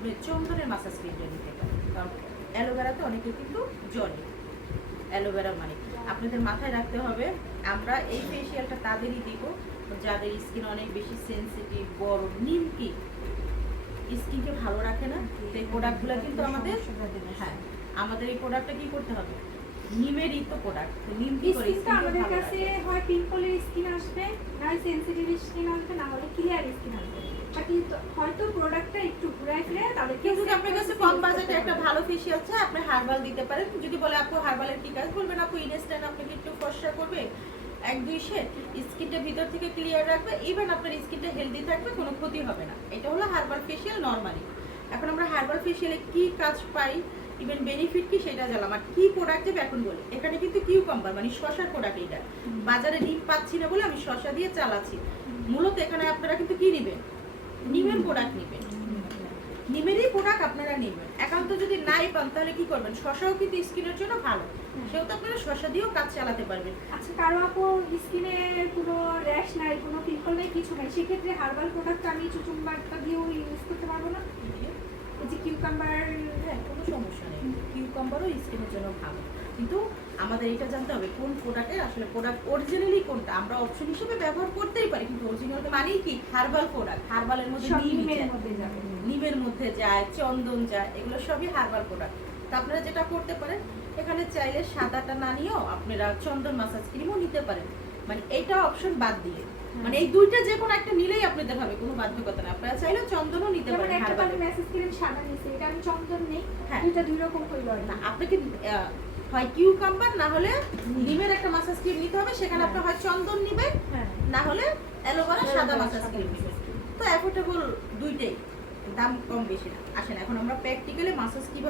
আপনি চন্দনের মাসাজ ক্রিমটা নিতে পারেন, কারণ অ্যালোভেরাতে অনেকে কিন্তু জলে অ্যালোভেরা মানে আপনাদের মাথায় রাখতে হবে, আমরা এই ফেসিয়ালটা তাদেরই দিব যাদের স্কিন অনেক বেশি সেনসিটিভ, বড় নিমকি স্কিনকে ভালো রাখে না। এই প্রোডাক্টগুলো কিন্তু আমাদের, হ্যাঁ আমাদের এই প্রোডাক্টটা কি করতে হবে, নিমেরই তো প্রোডাক্ট, নিম কি করে স্কিনটা আমাদের কাছে হয় পিম্পলের স্কিন আসবে, না সেনসিটিভ স্কিন আসবে, না হলে ক্লিয়ার স্কিন আসবে। কিন্তু হয়তো প্রোডাক্টটা একটু ঘুরায় ফিরে তাহলে কিন্তু আপনার কাছে কম বাজেটে একটা ভালো ফেসিয়াল চাই, আপনি হার্বাল দিতে পারেন। যদি বলে আপু হার্বালের কি কাজ, বলবেন আপু ইনস্ট্যান্ট আপনাকে একটু ফর্সা করবে, এক দুই শেড স্কিনটা ভিতর থেকে ক্লিয়ার রাখবে, ইভেন আপনার স্কিনটা হেলদি থাকবে, কোনো ক্ষতি হবে না। এটা হলো হার্বাল ফেসিয়াল নরমালি। এখন আমরা হার্বাল ফেসিয়ালে কি কাজ পাই, ইভেন বেনিফিট কি সেটা জানলাম, আর কি প্রোডাক্ট দেবে এখন বলি। এখানে কিন্তু কিউকাম্বার মানে শশার প্রোডাক্ট, এটা বাজারে নিম পাচ্ছি না বলে আমি শশা দিয়ে চালাচ্ছি। মূলত এখানে আপনারা কিন্তু কি নেবেন, নিমের প্রোডাক্ট নেবেন, নিমেরই প্রোডাক্ট আপনারা নেবেন। একান্ত যদি নাই পান তাহলে কি করবেন, শশাও কিন্তু স্কিনের জন্য ভালো, সেহেতু আপনারা শশা দিয়েও কাজ চালাতে পারবেন। আচ্ছা, কারো আপু স্কিনে কোনো র্যাশ নাই, কোনো পিম্পল নাই, কিছু নাই, সেক্ষেত্রে হার্বাল প্রোডাক্ট আমি চুচুম্বারটা দিয়েও ইউজ করতে পারবো না? এই যে কিউকাম্বার, হ্যাঁ কোনো সমস্যা নেই, কিউকাম্বারও স্কিনের জন্য ভালো, কিন্তু আমাদের এটা জানতে হবে কোন প্রোডাক্টের আসলে প্রোডাক্ট অরিজিনালি কোনটা। আমরা অপশন হিসেবে ব্যবহার করতেই পারি, কিন্তু অরিজিনাল মানেই কি হার্বাল প্রোডাক্ট, হার্বালের মধ্যে নিমের মধ্যে যাবে, নিমের মধ্যে যায়, চন্দন যায়, এগুলো সবই হার্বাল প্রোডাক্ট। তা আপনারা যেটা করতে পারেন, এখানে চাইলে সাদাটা না নিয়েও আপনারা চন্দন মাসাজ ক্রিমও নিতে পারেন, মানে এইটা অপশন বাদ দিয়ে, মানে এই দুইটা যে কোনো একটা নিলেই আপনাদের হবে, কোনো বাধ্যকতা না। আপনারা চাইলে চন্দনও নিতে পারেন। একটা হার্বাল আমি মেসেজ ক্রিম সাদা নিছি, এটা আমি চন্দন নেই, হ্যাঁ দুইটা দুই রকম হইল না, আপনাকে হয় কিউকাম্বার না হলে নিমের একটা মাসাজ ক্রিম নিতে হবে, সেখানে আপনি হয় চন্দন নেবেন, না হলে অ্যালোভেরা সাদা মাসাজ ক্রিম নেবেন। তো অ্যাফোর্ডেবল দুইটাই, দাম কম বেশি না। আসেন এখন আমরা প্র্যাকটিক্যালি মাসাজ কিভাবে